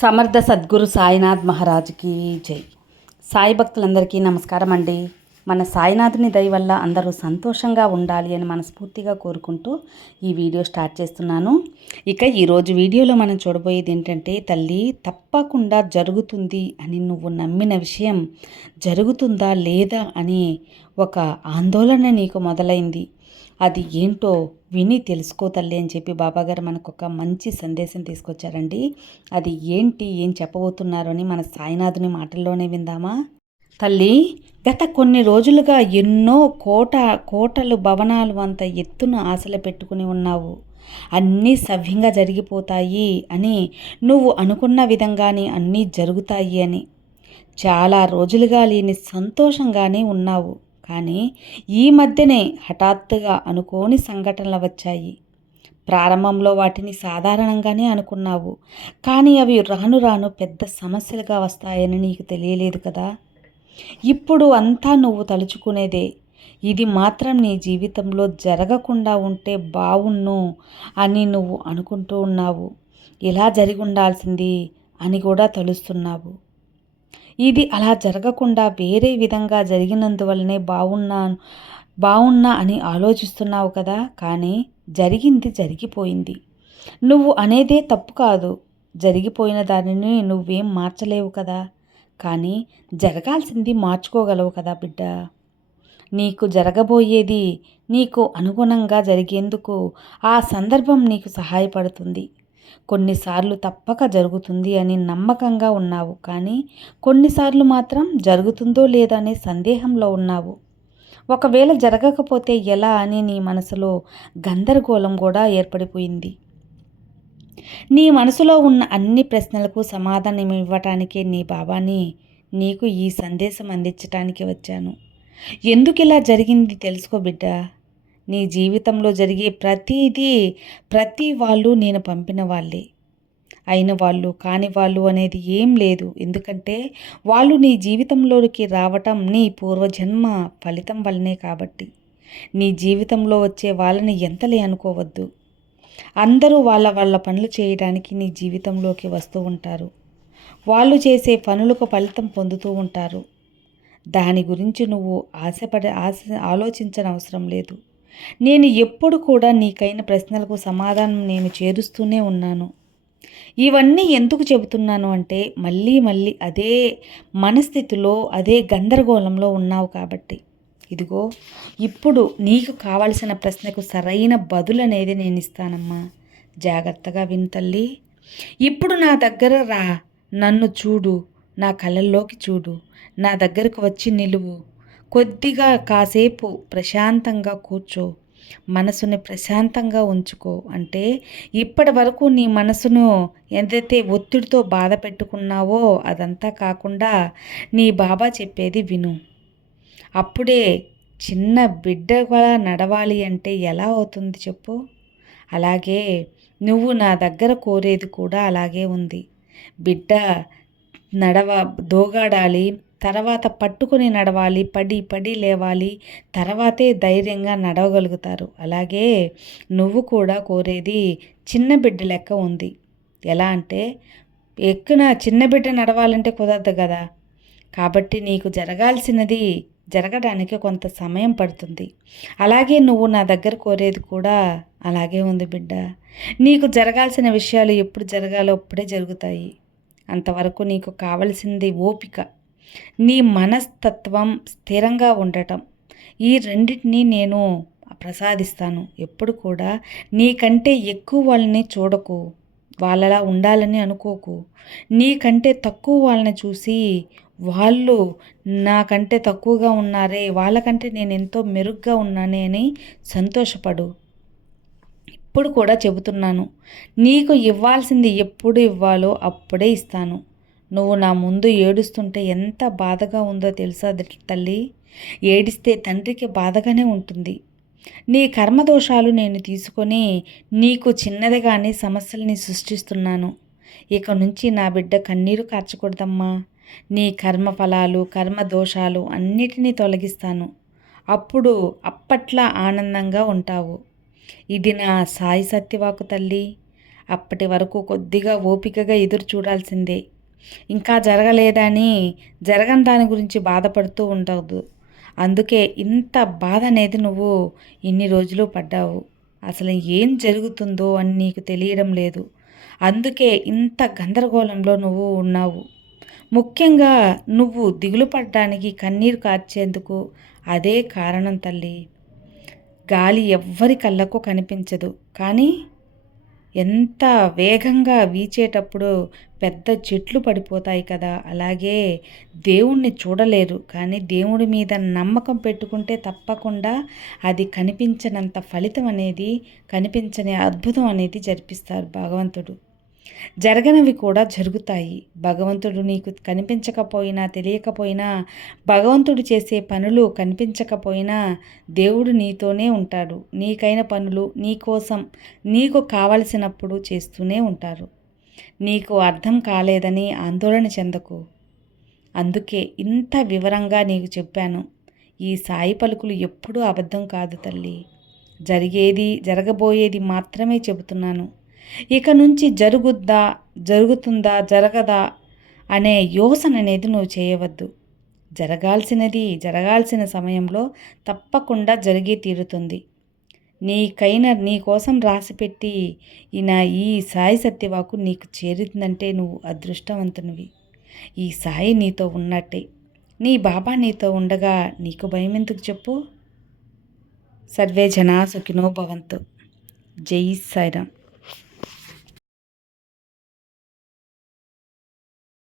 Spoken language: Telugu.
సమర్థ సద్గురు సాయినాథ్ మహారాజ్కి జై. సాయి భక్తులందరికీ నమస్కారం అండి. మన సాయినాథుని దయ వల్ల అందరూ సంతోషంగా ఉండాలి అని మనస్ఫూర్తిగా కోరుకుంటూ ఈ వీడియో స్టార్ట్ చేస్తున్నాను. ఇక ఈరోజు వీడియోలో మనం చూడబోయేది ఏంటంటే తల్లి తప్పకుండా జరుగుతుంది అని నువ్వు నమ్మిన విషయం జరుగుతుందా లేదా అని ఒక ఆందోళన నీకు మొదలైంది. అది ఏంటో విని తెలుసుకో తల్లి అని చెప్పి బాబాగారు మనకు ఒక మంచి సందేశం తీసుకొచ్చారండి. అది ఏంటి ఏం చెప్పబోతున్నారు అని మన సాయినాథుని మాటల్లోనే విందామా? తల్లి గత కొన్ని రోజులుగా ఎన్నో కోట కోటలు భవనాలు అంత ఎత్తున ఆశలు పెట్టుకుని ఉన్నావు. అన్నీ సవ్యంగా జరిగిపోతాయి అని నువ్వు అనుకున్న విధంగానే అన్నీ జరుగుతాయి అని. చాలా రోజులుగా లేని సంతోషంగానే ఉన్నావు. కానీ ఈ మధ్యనే హఠాత్తుగా అనుకోని సంఘటనలు వచ్చాయి. ప్రారంభంలో వాటిని సాధారణంగానే అనుకున్నావు. కానీ అవి రాను రాను పెద్ద సమస్యలుగా వస్తాయని నీకు తెలియలేదు కదా? ఇప్పుడు అంతా నువ్వు తలుచుకునేదే. ఇది మాత్రం నీ జీవితంలో జరగకుండా ఉంటే బావుణ్ణు అని నువ్వు అనుకుంటూ ఉన్నావు. ఇలా జరిగి ఉండాల్సింది అని కూడా తలుస్తున్నావు. ఇది అలా జరగకుండా వేరే విధంగా జరిగినందువల్లనే బాగున్నాను బాగున్నా అని ఆలోచిస్తున్నావు కదా? కానీ జరిగింది జరిగిపోయింది. నువ్వు అనేదే తప్పు కాదు. జరిగిపోయిన దానిని నువ్వేం మార్చలేవు కదా? కానీ జరగాల్సింది మార్చుకోగలవు కదా బిడ్డ. నీకు జరగబోయేది నీకు అనుగుణంగా జరిగేందుకు ఆ సందర్భం నీకు సహాయపడుతుంది. కొన్నిసార్లు తప్పక జరుగుతుంది అని నమ్మకంగా ఉన్నావు కానీ కొన్నిసార్లు మాత్రం జరుగుతుందో లేదనే అనే సందేహంలో ఉన్నావు. ఒకవేళ జరగకపోతే ఎలా అని నీ మనసులో గందరగోళం కూడా ఏర్పడిపోయింది. నీ మనసులో ఉన్న అన్ని ప్రశ్నలకు సమాధానం ఇవ్వటానికే నీ బాబాని నీకు ఈ సందేశం అందించటానికి వచ్చాను. ఎందుకు ఇలా జరిగింది తెలుసుకో బిడ్డ. నీ జీవితంలో జరిగే ప్రతిదీ ప్రతి వాళ్ళు నేను పంపిన వాళ్ళే. అయిన వాళ్ళు కాని వాళ్ళు అనేది ఏం లేదు. ఎందుకంటే వాళ్ళు నీ జీవితంలోకి రావటం నీ పూర్వజన్మ ఫలితం వల్లనే కాబట్టి. నీ జీవితంలో వచ్చే వాళ్ళని ఎంతలే అనుకోవద్దు. అందరూ వాళ్ళ వాళ్ళ పనులు చేయడానికి నీ జీవితంలోకి వస్తూ ఉంటారు. వాళ్ళు చేసే పనులకు ఫలితం పొందుతూ ఉంటారు. దాని గురించి నువ్వు ఆశపడే ఆశ ఆలోచించని అవసరం లేదు. నేను ఎప్పుడు కూడా నీకైన ప్రశ్నలకు సమాధానం నేను చేరుస్తూనే ఉన్నాను. ఇవన్నీ ఎందుకు చెబుతున్నాను అంటే మళ్ళీ మళ్ళీ అదే మనస్థితిలో అదే గందరగోళంలో ఉన్నావు కాబట్టి. ఇదిగో ఇప్పుడు నీకు కావలసిన ప్రశ్నకు సరైన బదులు అనేది నేను ఇస్తానమ్మా. జాగ్రత్తగా వింతల్లి ఇప్పుడు నా దగ్గర రా. నన్ను చూడు. నా కళ్ళల్లోకి చూడు. నా దగ్గరకు వచ్చి నిలువు. కొద్దిగా కాసేపు ప్రశాంతంగా కూర్చో. మనసుని ప్రశాంతంగా ఉంచుకో. అంటే ఇప్పటి వరకు నీ మనసును ఏదైతే ఒత్తిడితో బాధ పెట్టుకున్నావో అదంతా కాకుండా నీ బాబా చెప్పేది విను. అప్పుడే చిన్న బిడ్డ కూడా నడవాలి అంటే ఎలా అవుతుంది చెప్పు? అలాగే నువ్వు నా దగ్గర కోరేది కూడా అలాగే ఉంది. బిడ్డ నడవ దోగాడాలి తర్వాత పట్టుకుని నడవాలి పడి పడి లేవాలి. తర్వాతే ధైర్యంగా నడవగలుగుతారు. అలాగే నువ్వు కూడా కోరేది చిన్న బిడ్డ లెక్క ఉంది. ఎలా అంటే ఎక్కున చిన్న బిడ్డ నడవాలంటే కుదరదు కదా. కాబట్టి నీకు జరగాల్సినది జరగడానికి కొంత సమయం పడుతుంది. అలాగే నువ్వు నా దగ్గర కోరేది కూడా అలాగే ఉంది బిడ్డ. నీకు జరగాల్సిన విషయాలు ఎప్పుడు జరగాలో అప్పుడే జరుగుతాయి. అంతవరకు నీకు కావలసింది ఓపిక. నీ మనస్తత్వం స్థిరంగా ఉండటం. ఈ రెండింటినీ నేను ప్రసాదిస్తాను. ఎప్పుడు కూడా నీకంటే ఎక్కువ వాళ్ళని చూడకు. వాళ్ళలా ఉండాలని అనుకోకు. నీకంటే తక్కువ వాళ్ళని చూసి వాళ్ళు నాకంటే తక్కువగా ఉన్నారే వాళ్ళకంటే నేను ఎంతో మెరుగ్గా ఉన్నానే అని సంతోషపడు. ఇప్పుడు కూడా చెబుతున్నాను. నీకు ఇవ్వాల్సింది ఎప్పుడు ఇవ్వాలో అప్పుడే ఇస్తాను. నువ్వు నా ముందు ఏడుస్తుంటే ఎంత బాధగా ఉందో తెలుసా తల్లి? ఏడిస్తే తండ్రికి బాధగానే ఉంటుంది. నీ కర్మదోషాలు నేను తీసుకొని నీకు చిన్నదిగానే సమస్యల్ని సృష్టిస్తున్నాను. ఇక నుంచి నా బిడ్డ కన్నీరు కార్చకూడదమ్మా. నీ కర్మ ఫలాలు కర్మ దోషాలు అన్నిటినీ తొలగిస్తాను. అప్పుడు అప్పట్లా ఆనందంగా ఉంటావు. ఇది నా సాయి సత్యవాకు తల్లి. అప్పటి వరకు కొద్దిగా ఓపికగా ఎదురు చూడాల్సిందే. ఇంకా జరగలేదని జరగని దాని గురించి బాధపడుతూ ఉండవద్దు అందుకే ఇంత బాధ అనేది నువ్వు ఇన్ని రోజులు పడ్డావు. అసలు ఏం జరుగుతుందో అని నీకు తెలియడం లేదు. అందుకే ఇంత గందరగోళంలో నువ్వు ఉన్నావు. ముఖ్యంగా నువ్వు దిగులు పడడానికి కన్నీరు కార్చేందుకు అదే కారణం తల్లి. గాలి ఎవ్వరి కళ్ళకు కనిపించదు. కానీ ఎంత వేగంగా వీచేటప్పుడు పెద్ద చెట్లు పడిపోతాయి కదా. అలాగే దేవుణ్ణి చూడలేరు. కానీ దేవుడి మీద నమ్మకం పెట్టుకుంటే తప్పకుండా అది కనిపించనంత ఫలితం అనేది కనిపించని అద్భుతం అనేది జరిపిస్తారు భగవంతుడు. జరగనివి కూడా జరుగుతాయి. భగవంతుడు నీకు కనిపించకపోయినా తెలియకపోయినా భగవంతుడు చేసే పనులు కనిపించకపోయినా దేవుడు నీతోనే ఉంటాడు. నీకైన పనులు నీ కోసం నీకు కావలసినప్పుడు చేస్తూనే ఉంటారు. నీకు అర్థం కాలేదని ఆందోళన చెందకు. అందుకే ఇంత వివరంగా నీకు చెప్పాను. ఈ సాయి పలుకులు ఎప్పుడూ అబద్ధం కాదు తల్లి. జరిగేది జరగబోయేది మాత్రమే చెబుతున్నాను. ఇక నుంచి జరుగుద్దా జరుగుతుందా జరగదా అనే యోసన అనేది నువ్వు చేయవద్దు. జరగాల్సినది జరగాల్సిన సమయంలో తప్పకుండా జరిగి తీరుతుంది. నీకైన నీ కోసం రాసిపెట్టి నా ఈ సాయి సత్యవాకు నీకు చేరిందంటే నువ్వు అదృష్టవంతునివి. ఈ సాయి నీతో ఉన్నట్టే. నీ బాబా నీతో ఉండగా నీకు భయం ఎందుకు చెప్పు? సర్వే జనా సుఖినో భవంతు. జై సాయిరామ్.